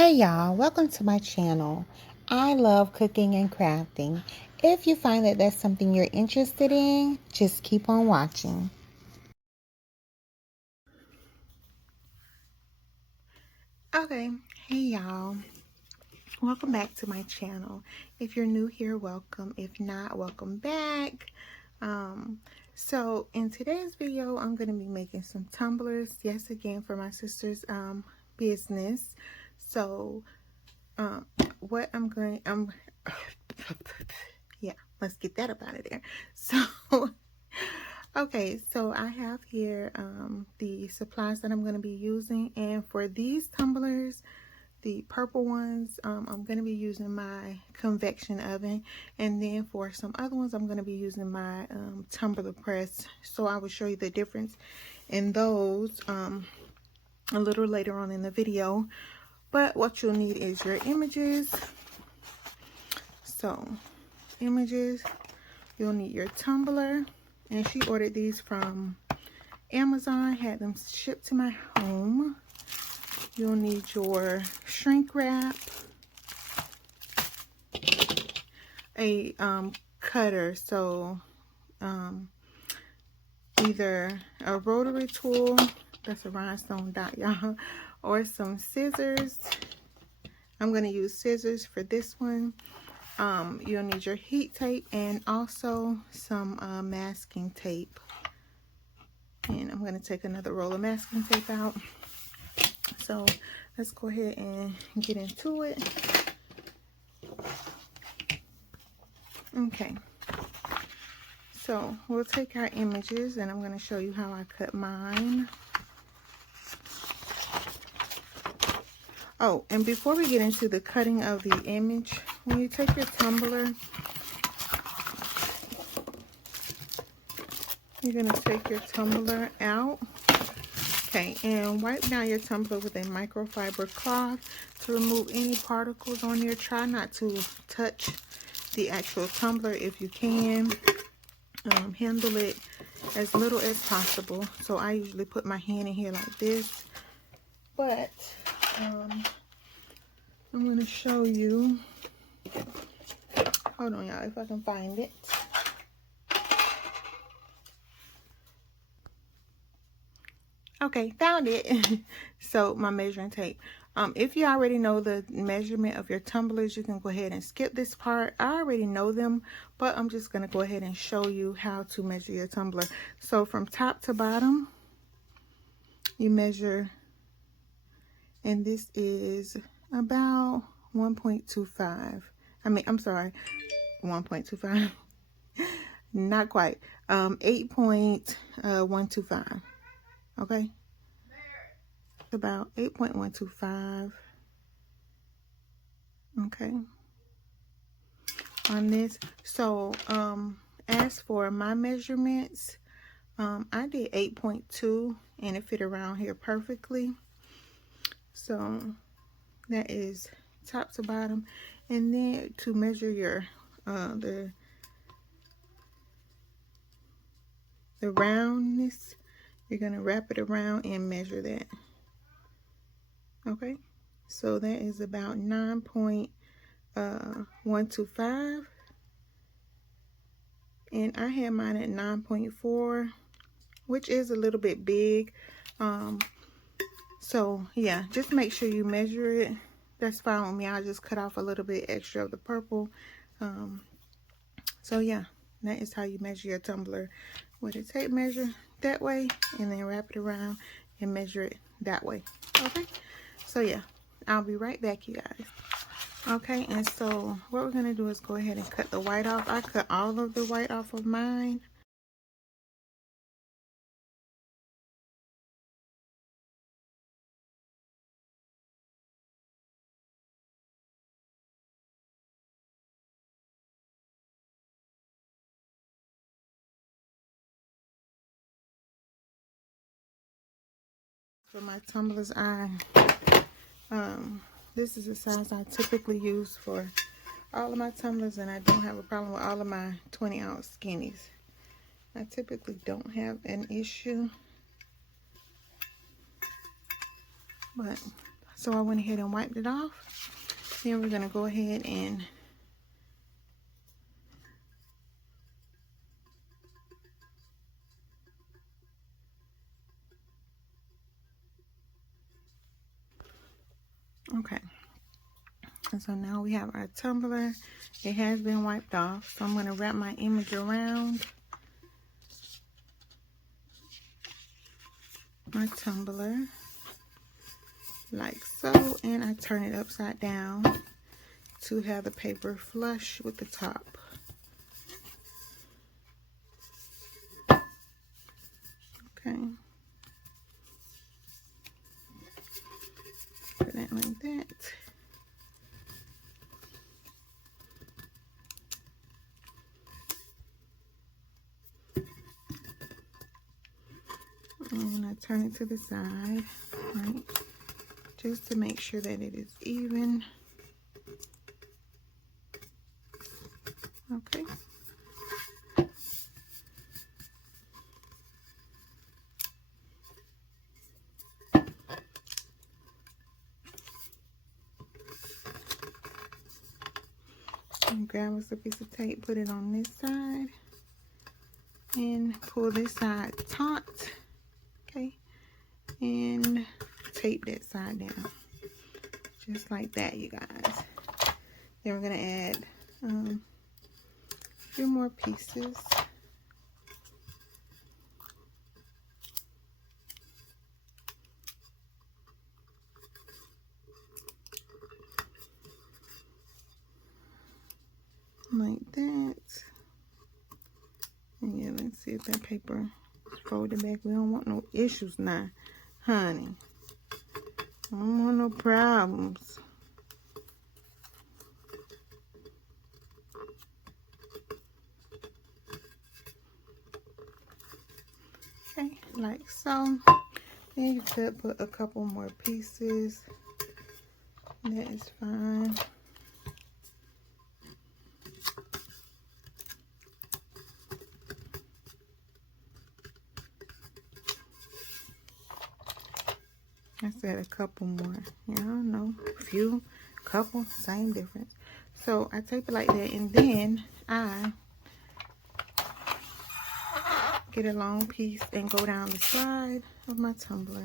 Hey y'all, welcome to my channel. I love cooking and crafting. If you find that that's something you're interested in, just keep on watching. Okay, hey y'all, welcome back to my channel. If you're new here, welcome. If not, welcome back. So in today's video, I'm going to be making some tumblers, yes, again, for my sister's business. So what yeah, let's get that up out of there. So okay, so I have here the supplies that I'm going to be using, and for these tumblers, the purple ones, I'm going to be using my convection oven, and then for some other ones I'm going to be using my tumbler press. So I will show you the difference in those a little later on in the video. But what you'll need is your images. So images, you'll need your tumbler, and she ordered these from Amazon, had them shipped to my home. You'll need your shrink wrap, a cutter, so either a rotary tool, that's a rhinestone dot, y'all, or some scissors. I'm going to use scissors for this one. You'll need your heat tape and also some masking tape. And I'm going to take another roll of masking tape out. So let's go ahead and get into it. Okay, so we'll take our images, and I'm going to show you how I cut mine. Oh, and before we get into the cutting of the image, when you take your tumbler, you're going to take your tumbler out. Okay, and wipe down your tumbler with a microfiber cloth to remove any particles on there. Try not to touch the actual tumbler if you can. Handle it as little as possible. So I usually put my hand in here like this, but I'm going to show you. Hold on, y'all, if I can find it. Okay, found it. So my measuring tape. If you already know the measurement of your tumblers, you can go ahead and skip this part. I already know them, but I'm just going to go ahead and show you how to measure your tumbler. So from top to bottom, you measure, and this is about 1.25. I'm sorry, 1.25. Not quite. 8.125. Okay, about 8.125. Okay, on this. So as for my measurements, I did 8.2, and it fit around here perfectly. So that is top to bottom. And then to measure your the roundness, you're going to wrap it around and measure that. Okay, so that is about 9.125, and I had mine at 9.4, which is a little bit big. So yeah, just make sure you measure it. That's fine with me. I'll just cut off a little bit extra of the purple. So yeah, that is how you measure your tumbler, with a tape measure that way, and then wrap it around and measure it that way. Okay, so yeah, I'll be right back, you guys. Okay, and so what we're gonna do is go ahead and cut the white off. I cut all of the white off of mine. For my tumblers, this is the size I typically use for all of my tumblers, and I don't have a problem with all of my 20-ounce skinnies. I typically don't have an issue, but So I went ahead and wiped it off. Then we're going to go ahead and okay. And so now we have our tumbler. It has been wiped off. So I'm going to wrap my image around my tumbler like so, and I turn it upside down to have the paper flush with the top. Okay. Put it like that. And I turn it to the side, right? Just to make sure that it is even. Okay. And grab us a piece of tape, put it on this side, and pull this side taut. Okay. And tape that side down. Just like that, you guys. Then we're going to add a few more pieces. Like that. And yeah, let's see if that paper is folded back. We don't want no issues now, honey. I don't want no problems. Okay, like so. Then you could put a couple more pieces. That is fine. I said a couple more. Yeah, I don't know. A few, couple, same difference. So I tape it like that, and then I get a long piece and go down the side of my tumbler.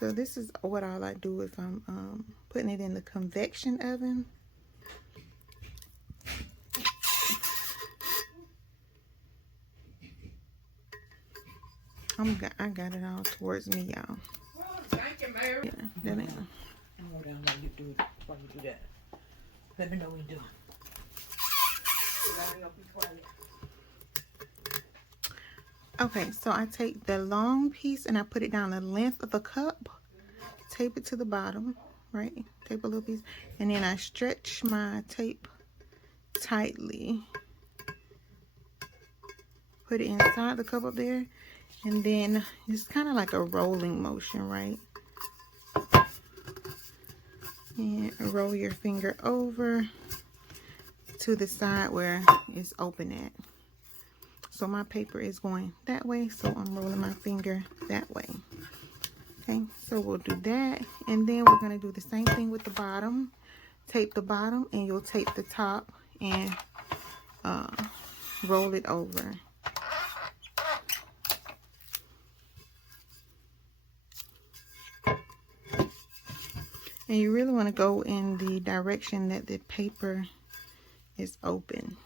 So this is what all I do if I'm putting it in the convection oven. I got it all towards me, y'all. Thank you, Mary. Yeah, that ain't. I'm going down while you do it. While you do that, let me know when you're done. Okay, so I take the long piece and I put it down the length of the cup, tape it to the bottom, right? Tape a little piece, and then I stretch my tape tightly, put it inside the cup up there, and then it's kind of like a rolling motion, right? And roll your finger over to the side where it's open at. So my paper is going that way, so I'm rolling my finger that way. Okay, so we'll do that, and then we're going to do the same thing with the bottom. Tape the bottom, and you'll tape the top and roll it over. And you really want to go in the direction that the paper is open.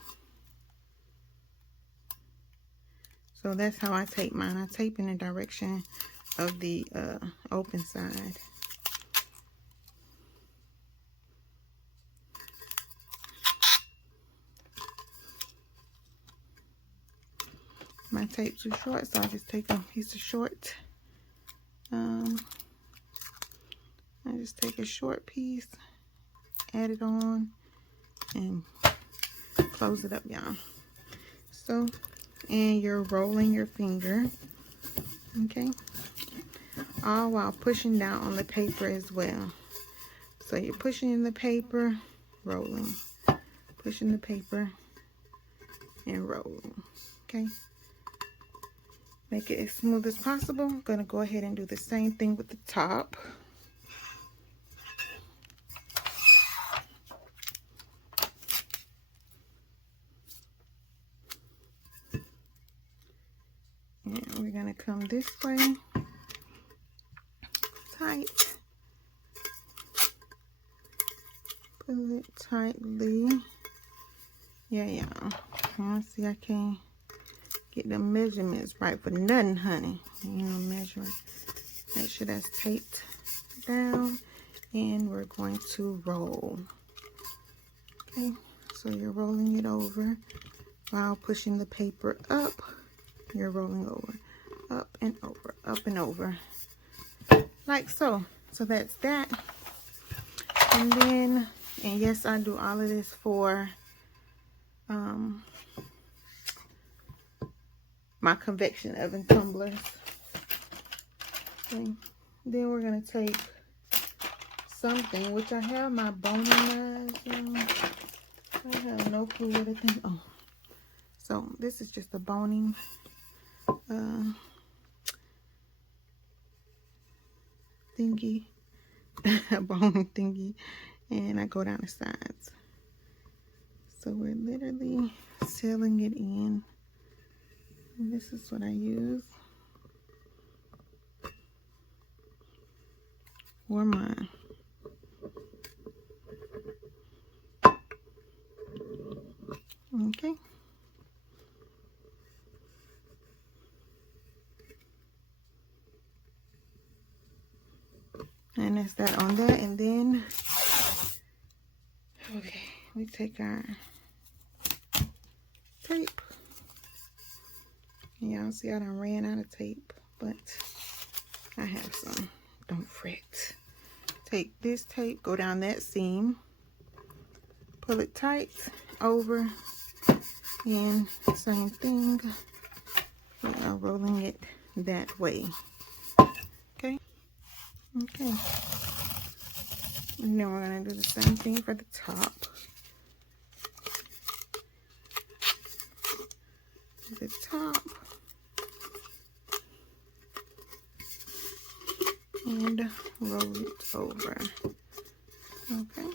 So that's how I tape mine. I tape in the direction of the open side. My tape's too short, so I just take a piece of short. I just take a short piece, add it on, and close it up, y'all. So, and you're rolling your finger, okay? All while pushing down on the paper as well. So you're pushing in the paper, rolling, pushing the paper, and rolling, okay? Make it as smooth as possible. I'm gonna go ahead and do the same thing with the top. gonna come this way, tight, pull it tightly. Yeah. See, I can't get the measurements right for nothing, honey. You know, measuring. Make sure that's taped down, and we're going to roll. Okay, so you're rolling it over while pushing the paper up. You're rolling over, up and over, up and over, like so. So that's that. And then, and yes, I do all of this for my convection oven tumblers. Okay. Then we're gonna take something, which I have my boning knives. I have no clue what it is. Oh, so this is just a boning thingy, a boning thingy, and I go down the sides. So we're literally sealing it in. And this is what I use for mine. Okay. And that's that on that. And then, okay, we take our tape. Y'all see I done ran out of tape, but I have some. Don't fret. Take this tape, go down that seam, pull it tight over, and same thing. We are rolling it that way. Okay. And then we're gonna do the same thing for the top. The top. And roll it over. Okay.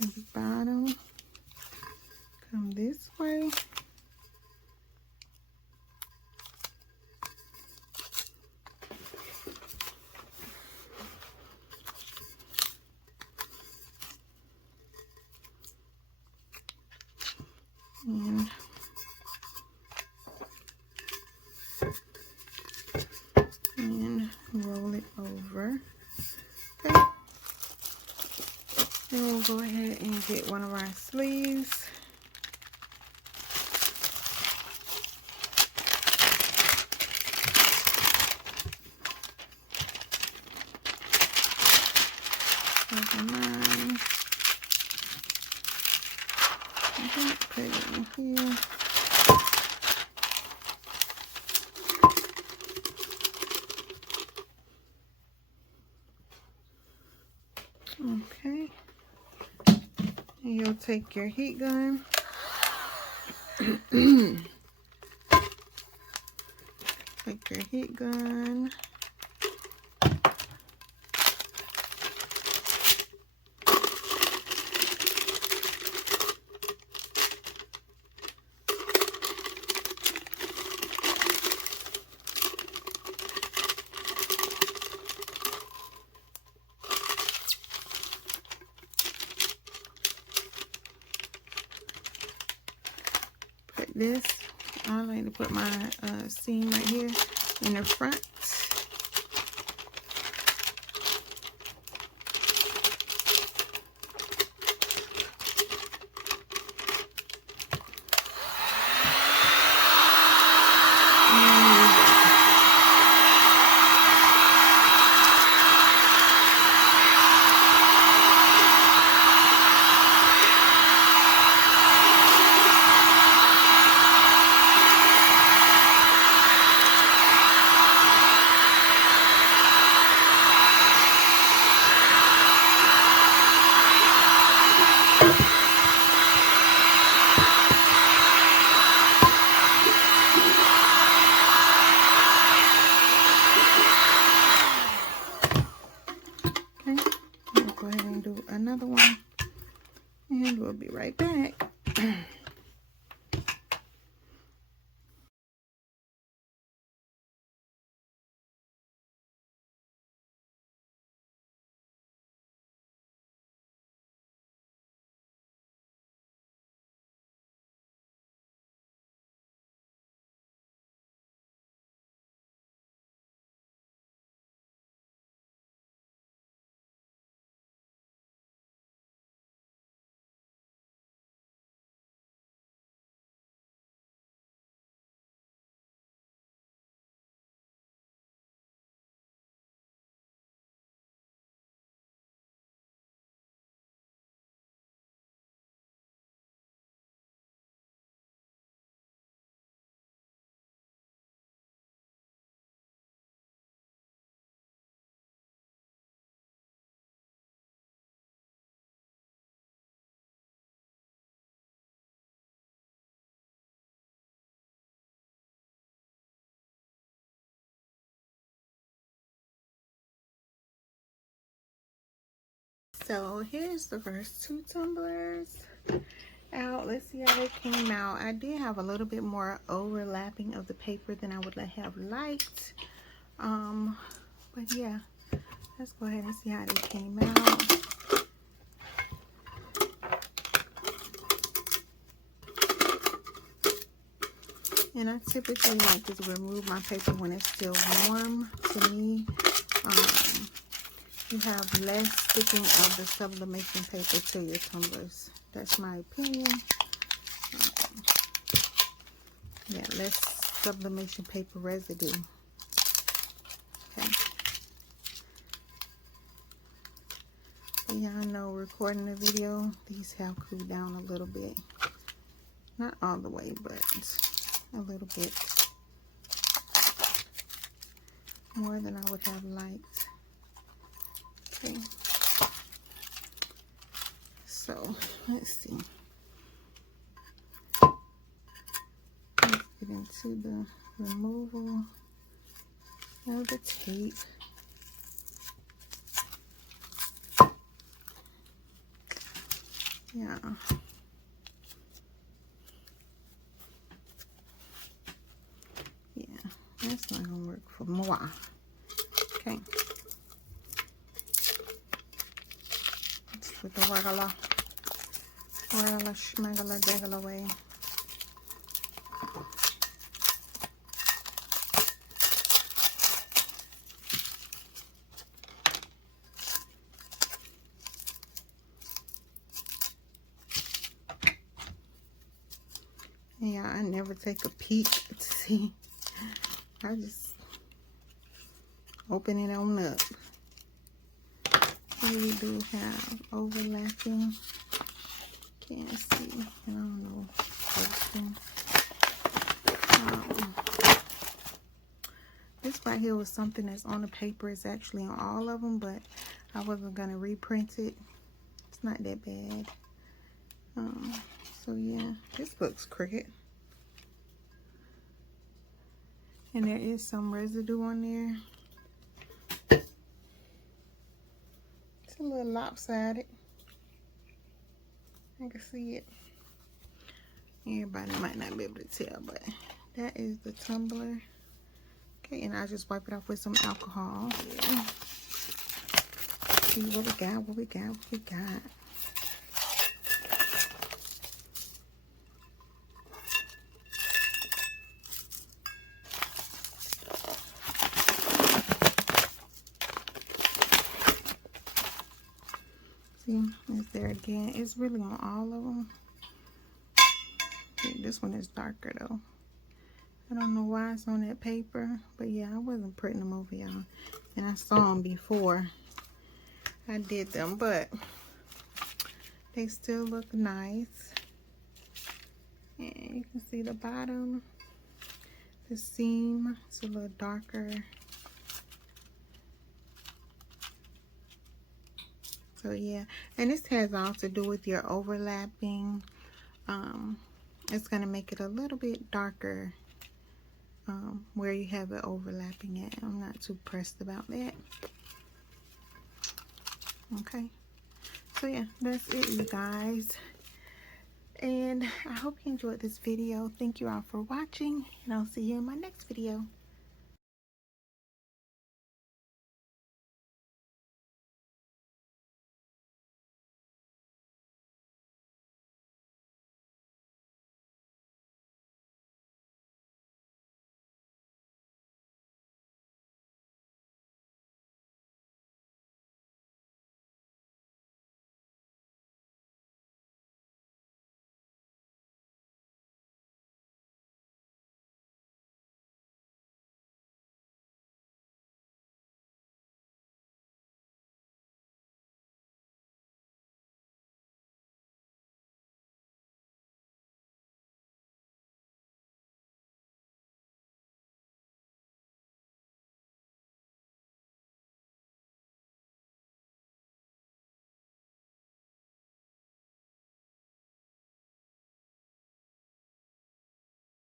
And the bottom, come this way. And roll it over. Okay. Then we'll go ahead and get one of our sleeves. Mine. Okay, put it in here. Okay, and you'll take your heat gun. Take your heat gun. This, I like to put my seam right here in the front. So here's the first two tumblers out. Let's see how they came out. I did have a little bit more overlapping of the paper than I would have liked. But yeah, let's go ahead and see how they came out. And I typically like to remove my paper when it's still warm. To me, you have less sticking of the sublimation paper to your tumblers. That's my opinion. Yeah, less sublimation paper residue. Okay. But yeah, I know recording the video, these have cooled down a little bit. Not all the way, but a little bit more than I would have liked. Okay. So, let's see. Let's get into the removal of the tape. Yeah. Yeah, that's not gonna work for moi. Okay. Let's put the regular schmegala degala away. Yeah, I never take a peek to see. I just open it on up. Here we do have overlapping. Can't see. I don't know. This right here was something that's on the paper. It's actually on all of them, but I wasn't gonna reprint it. It's not that bad. So yeah, this looks crooked. And there is some residue on there. It's a little lopsided. I can see it. Everybody might not be able to tell, but that is the tumbler. Okay, and I just wipe it off with some alcohol. Yeah. See what we got, what we got, what we got. See, it's there again. It's really on all of them. Okay, this one is darker though. I don't know why it's on that paper, but yeah, I wasn't printing them over, y'all. And I saw them before I did them, but they still look nice. And you can see the bottom, the seam, it's a little darker. So yeah, and this has all to do with your overlapping. It's gonna make it a little bit darker where you have it overlapping at. I'm not too pressed about that. Okay, so yeah, that's it, you guys. And I hope you enjoyed this video. Thank you all for watching, and I'll see you in my next video.